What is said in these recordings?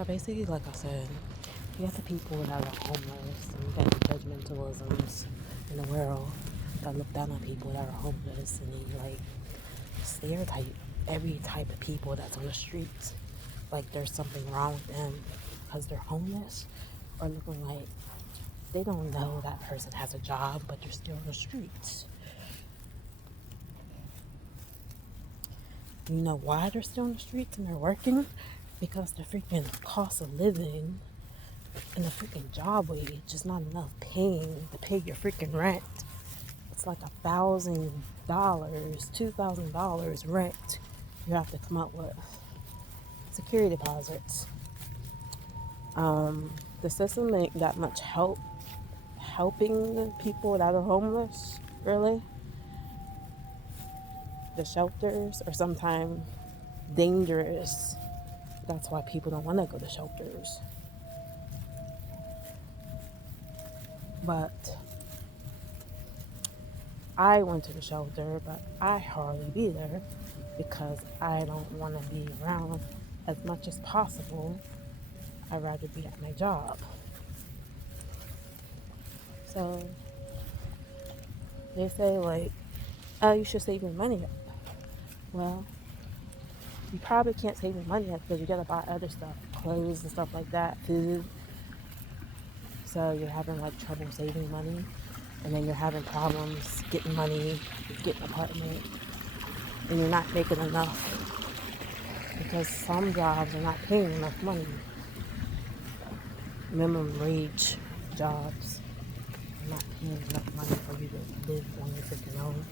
So basically, like I said, you got the people that are homeless, and you got the judgmentalisms in the world that look down on people that are homeless, and they like stereotype every type of people that's on the streets. Like there's something wrong with them because they're homeless, or looking like they don't know that person has a job, but they're still on the streets. You know why they're still on the streets and they're working? Because the freaking cost of living and the freaking job wage is not enough paying to pay your freaking rent. It's like $1,000, $2,000 rent you have to come up with. Security deposits. The system ain't that much helping the people that are homeless, really. The shelters are sometimes dangerous. That's why people don't want to go to shelters. But I went to the shelter, but I hardly be there because I don't want to be around as much as possible. I'd rather be at my job. So they say like, oh, you should save your money up. Well, you probably can't save your money up because you gotta buy other stuff, clothes and stuff like that, food. So you're having like trouble saving money, and then you're having problems getting money, getting an apartment, and you're not making enough because some jobs are not paying enough money. Minimum wage jobs are not paying enough money for you to live on your freaking own.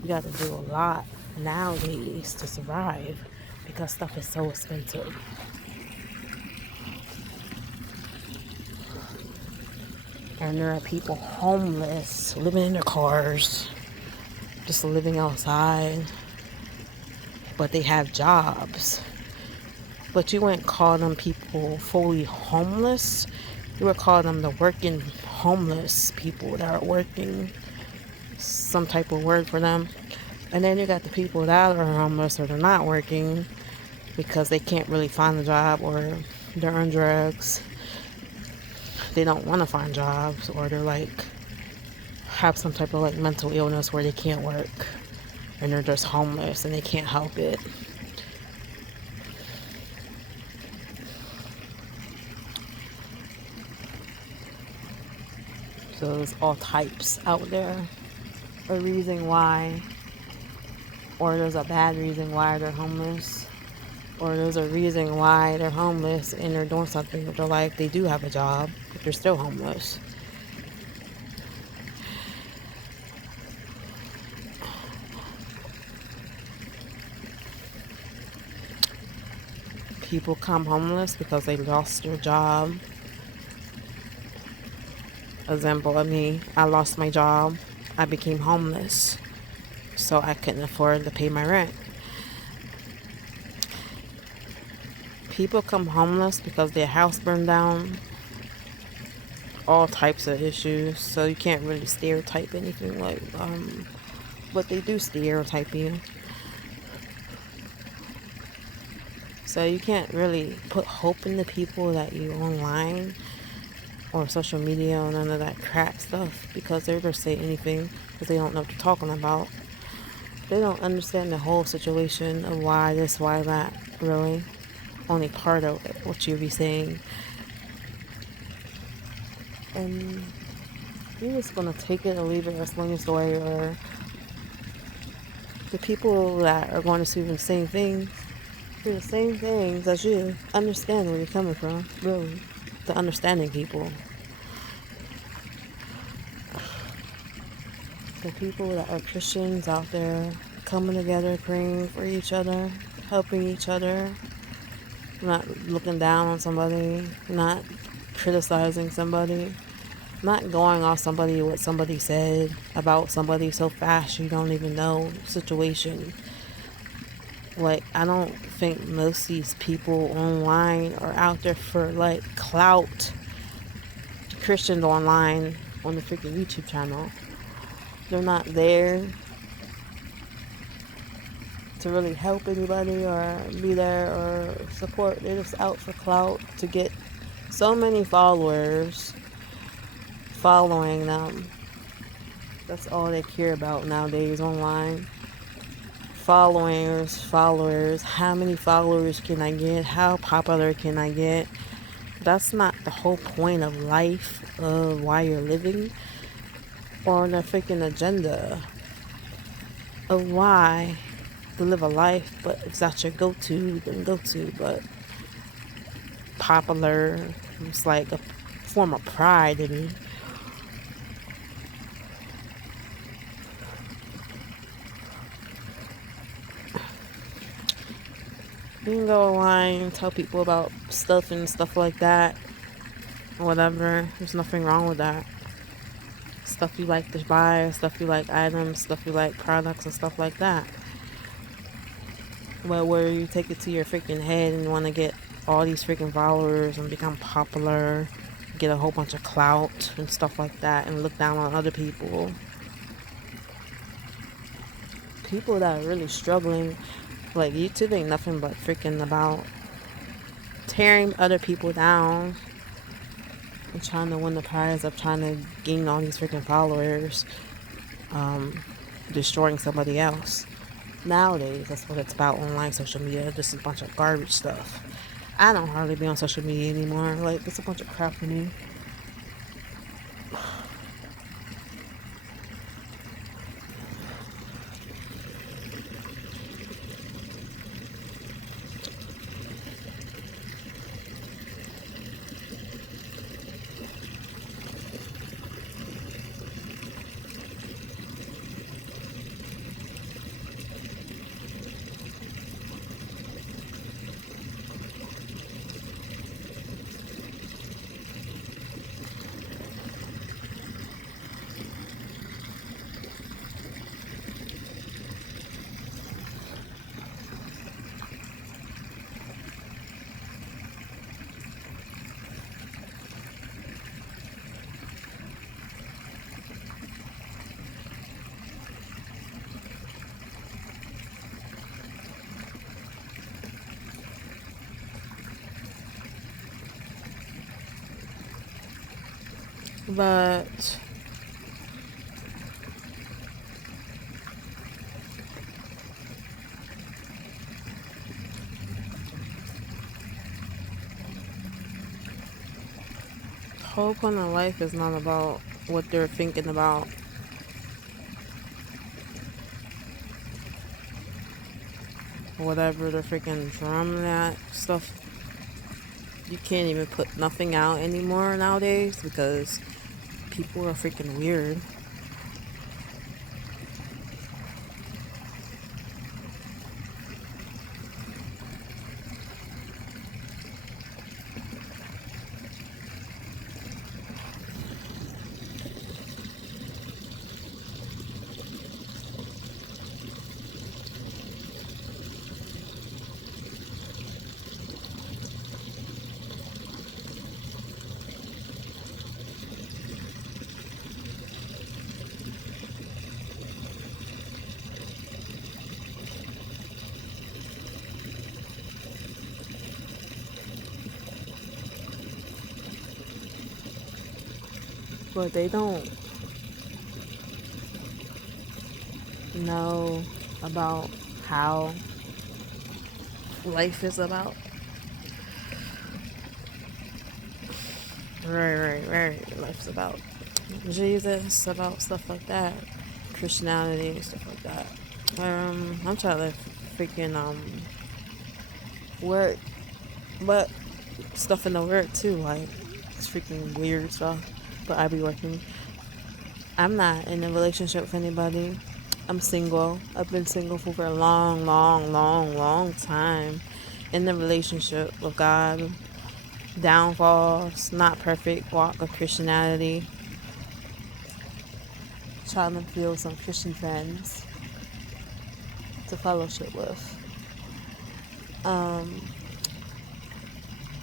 You got to do a lot nowadays to survive because stuff is so expensive. And there are people homeless, living in their cars, just living outside, but they have jobs. But you wouldn't call them people fully homeless. You would call them the working homeless people that are working, some type of word for them. And then you got the people that are homeless or they're not working because they can't really find a job, or they're on drugs. They don't want to find jobs, or they're like have some type of like mental illness where they can't work and they're just homeless and they can't help it. So there's all types out there. A reason why, or there's a bad reason why they're homeless, or there's a reason why they're homeless and they're doing something with their life. They do have a job, but they're still homeless. People come homeless because they lost their job. Example of me, I lost my job. I became homeless, so I couldn't afford to pay my rent. People come homeless because their house burned down. All types of issues. So you can't really stereotype anything like, but they do stereotype you. So you can't really put hope in the people that you online or social media or none of that crap stuff, because they're just say anything because they don't know what they're talking about. They don't understand the whole situation of why this, why that, really. Only part of it, what you'll be saying. And you're just going to take it or leave it or sling it away. Or the people that are going to see the same things, do the same things as you, understand where you're coming from, really. The understanding people. The people that are Christians out there coming together, praying for each other, helping each other, not looking down on somebody, not criticizing somebody, not going off somebody what somebody said about somebody so fast you don't even know the situation. Like, I don't think most of these people online are out there for like clout. Christians online on the freaking YouTube channel, they're not there to really help anybody or be there or support. They're just out for clout to get so many followers following them. That's all they care about nowadays online. Followers. How many followers can I get? How popular can I get? That's not the whole point of life, of why you're living, or the freaking agenda of why to live a life. But if that's your go-to, then go-to. But popular, it's like a form of pride to me. You can go online and tell people about stuff and stuff like that, or whatever. There's nothing wrong with that. Stuff you like to buy, stuff you like items, stuff you like products and stuff like that. But where you take it to your freaking head and you want to get all these freaking followers and become popular, get a whole bunch of clout and stuff like that, and look down on other people. People that are really struggling. Like, YouTube ain't nothing but freaking about tearing other people down and trying to win the prize of trying to gain all these freaking followers, destroying somebody else. Nowadays, that's what it's about online social media. Just a bunch of garbage stuff. I don't hardly be on social media anymore. Like, it's a bunch of crap to me. But the whole point of life is not about what they're thinking about. Whatever they're freaking drumming at stuff. You can't even put nothing out anymore nowadays because people are freaking weird. But they don't know about how life is about. Right. Life's about Jesus, about stuff like that. Christianity and stuff like that. I'm trying to freaking work, but stuff in the work too, like it's freaking weird stuff. But I be working. I'm not in a relationship with anybody. I'm single. I've been single for a long time. In the relationship with God. Downfalls, not perfect walk of Christianity. Trying to build some Christian friends to fellowship with. And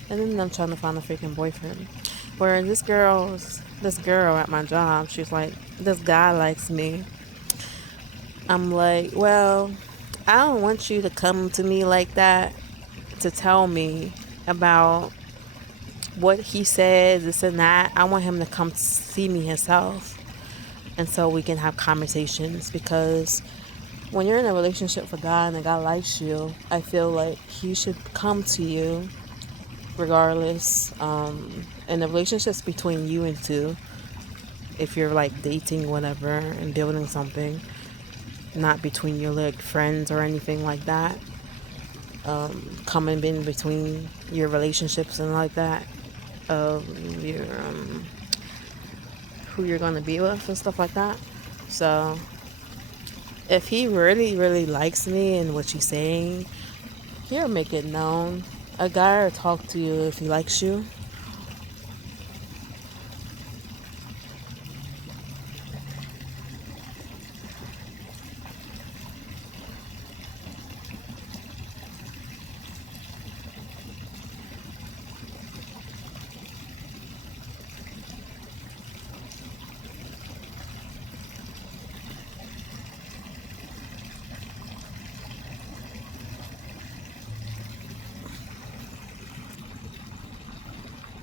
then I'm trying to find a freaking boyfriend. Where this girl at my job, she's like, this guy likes me. I'm like, well, I don't want you to come to me like that to tell me about what he says, this and that. I want him to come see me himself. And so we can have conversations, because when you're in a relationship with God and God likes you, I feel like he should come to you regardless. And the relationship's between you and two. If you're like dating, whatever, and building something, not between your like friends or anything like that. Coming in between your relationships and like that, of your who you're gonna be with and stuff like that. So if he really, really likes me and what she's saying, he'll make it known. A guy will talk to you if he likes you.